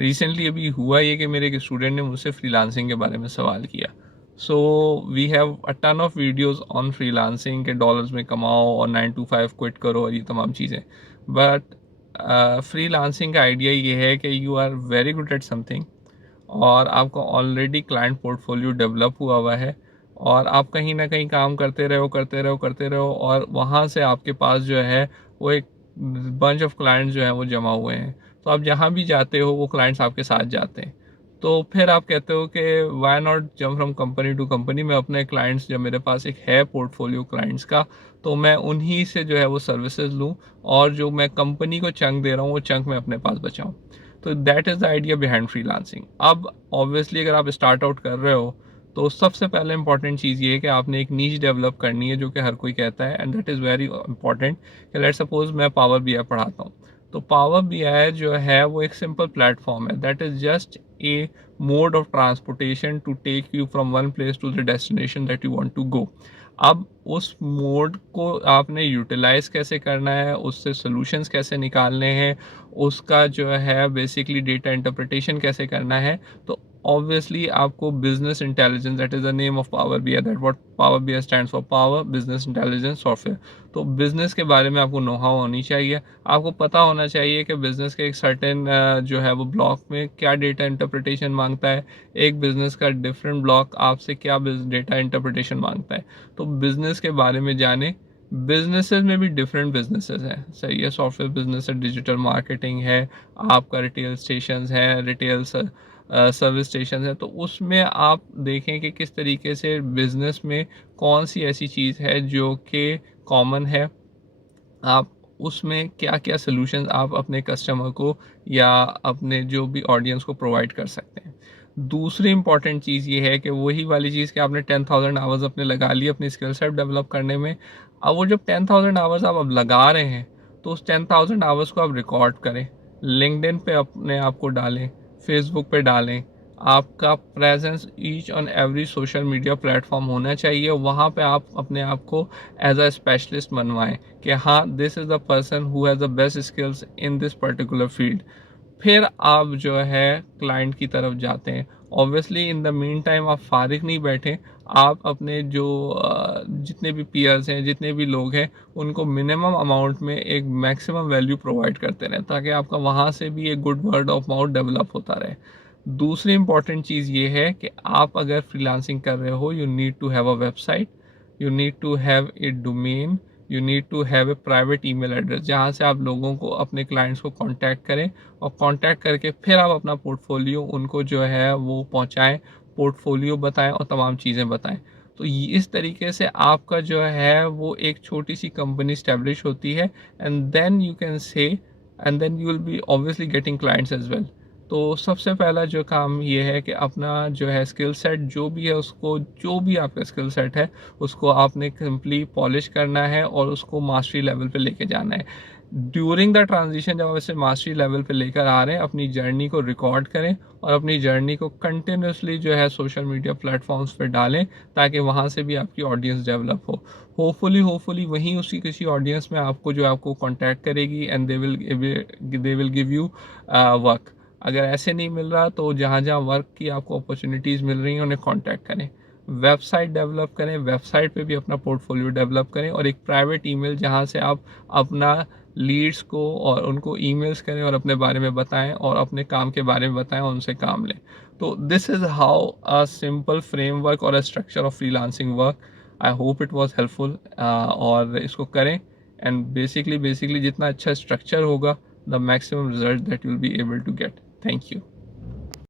Recently अभी हुआ ये कि मेरे एक स्टूडेंट ने मुझसे फ्रीलांसिंग के बारे में सवाल किया। So we have a ton of videos on freelancing के डॉलर्स में कमाओ और 9 to 5 क्विट करो और ये तमाम चीज़ें। बट फ्रीलांसिंग का आइडिया ये है कि you are very good at something और आपका ऑलरेडी क्लाइंट पोर्टफोलियो डेवलप हुआ हुआ है और आप कहीं ना कहीं काम करते रहो और वहाँ से आपके पास जो है वो एक बंच ऑफ क्लाइंट्स जो है वो जमा हुए हैं। तो आप जहाँ भी जाते हो वो क्लाइंट्स आपके साथ जाते हैं। तो फिर आप कहते हो कि why not jump from company to company. मैं अपने क्लाइंट्स, जब मेरे पास एक है पोर्टफोलियो क्लाइंट्स का, तो मैं उन्हीं से जो है वो सर्विसेज लूँ और जो मैं कंपनी को चंक दे रहा हूँ वो चंक मैं अपने पास बचाऊँ। तो that is the idea behind freelancing. अब ऑब्वियसली अगर आप स्टार्ट आउट कर रहे हो तो सबसे पहले इंपॉर्टेंट चीज़ ये है कि आपने एक नीच डेवलप करनी है, जो कि हर कोई कहता है, and that is very important. कि लेट सपोज मैं पावर बीआई पढ़ाता हूँ, तो पावर बीआई जो है वो एक सिंपल प्लेटफॉर्म है। That is just a mode of transportation to take you from one place to the destination that you want to go. अब उस मोड को आपने यूटिलाइज कैसे करना है, उससे सॉल्यूशंस कैसे निकालने हैं, उसका जो है बेसिकली डेटा इंटरप्रिटेशन कैसे करना है, तो ऑब्वियसली आपको business intelligence, that is the name of power BI, that what power BI stands for, power business intelligence software. तो बिजनेस के बारे में आपको नो हाउ होनी चाहिए। आपको पता होना चाहिए कि बिजनेस के एक सर्टेन जो है वो ब्लॉक में क्या डेटा इंटरप्रिटेशन मांगता है, एक बिजनेस का डिफरेंट ब्लॉक आपसे क्या डेटा इंटरप्रिटेशन मांगता है। तो बिजनेस के बारे में जाने। बिजनेसेस में भी डिफरेंट बिजनेसेस हैं, सही है, सॉफ्टवेयर बिजनेस है, डिजिटल मार्केटिंग है, आपका रिटेल स्टेशन है, रिटेल सर्विस स्टेशन है। तो उसमें आप देखें कि किस तरीके से बिजनेस में कौन सी ऐसी चीज़ है जो कि कॉमन है, आप उसमें क्या क्या सोल्यूशन आप अपने कस्टमर को या अपने जो भी ऑडियंस को प्रोवाइड कर सकते हैं। दूसरी इंपॉर्टेंट चीज़ ये है कि वही वाली चीज़ कि आपने 10,000 आवर्स अपने लगा लिए अपनी स्किल सेट डेवलप करने में। अब वो जब 10,000 आवर्स आप अब लगा रहे हैं, तो उस 10,000 आवर्स को आप रिकॉर्ड करें, लिंक्डइन पे अपने आप को डालें, फेसबुक पे डालें। आपका presence each on every social media platform होना चाहिए। वहाँ पे आप अपने आप को एज अ स्पेशलिस्ट मनवाएं कि हाँ, this is the person who has the best skills in this particular field. फिर आप जो है क्लाइंट की तरफ जाते हैं। Obviously in the mean time आप फारिग नहीं बैठे। आप अपने जो जितने भी पीयर्स हैं, जितने भी लोग हैं, उनको मिनिमम अमाउंट में एक मैक्सिमम वैल्यू प्रोवाइड करते रहें, ताकि आपका वहाँ से भी एक good word of mouth develop होता रहे। दूसरी इंपॉर्टेंट चीज़ ये है कि आप अगर फ्रीलांसिंग कर रहे हो, you need to have a website, you need to have a domain, you need to have a private email address, जहाँ से आप लोगों को, अपने क्लाइंट्स को कांटेक्ट करें और कांटेक्ट करके फिर आप अपना पोर्टफोलियो उनको जो है वो पहुँचाएं, पोर्टफोलियो बताएं और तमाम चीज़ें बताएं। तो इस तरीके से आपका जो है वो एक छोटी सी कंपनी स्टैब्लिश होती है, and then you can say, and then you will be obviously getting clients as well. तो सबसे पहला जो काम ये है कि अपना जो है स्किल सेट जो भी है उसको, जो भी आपका स्किल सेट है उसको आपने सिंपली पॉलिश करना है और उसको मास्टरी लेवल पे लेके जाना है। ड्यूरिंग द ट्रांजिशन जब आप इसे मास्टरी लेवल पे लेकर आ रहे हैं, अपनी जर्नी को रिकॉर्ड करें और अपनी जर्नी को कंटिन्यूसली जो है सोशल मीडिया प्लेटफॉर्म्स पे डालें, ताकि वहाँ से भी आपकी ऑडियंस डेवलप हो। होपफुली वहीं उसी किसी ऑडियंस में आपको जो आपको कांटेक्ट करेगी, and they will give you work. अगर ऐसे नहीं मिल रहा तो जहाँ जहाँ वर्क की आपको अपॉर्चुनिटीज़ मिल रही हैं उन्हें कांटेक्ट करें। वेबसाइट डेवलप करें, वेबसाइट पे भी अपना पोर्टफोलियो डेवलप करें, और एक प्राइवेट ईमेल जहाँ से आप अपना लीड्स को और उनको ईमेल्स करें और अपने बारे में बताएं और अपने काम के बारे में बताएं और उनसे काम लें। तो this is how a simple framework और a structure of freelancing work. I hope it was helpful, और इसको करें, एंड बेसिकली जितना अच्छा स्ट्रक्चर होगा, the maximum result that you will be able to get. Thank you.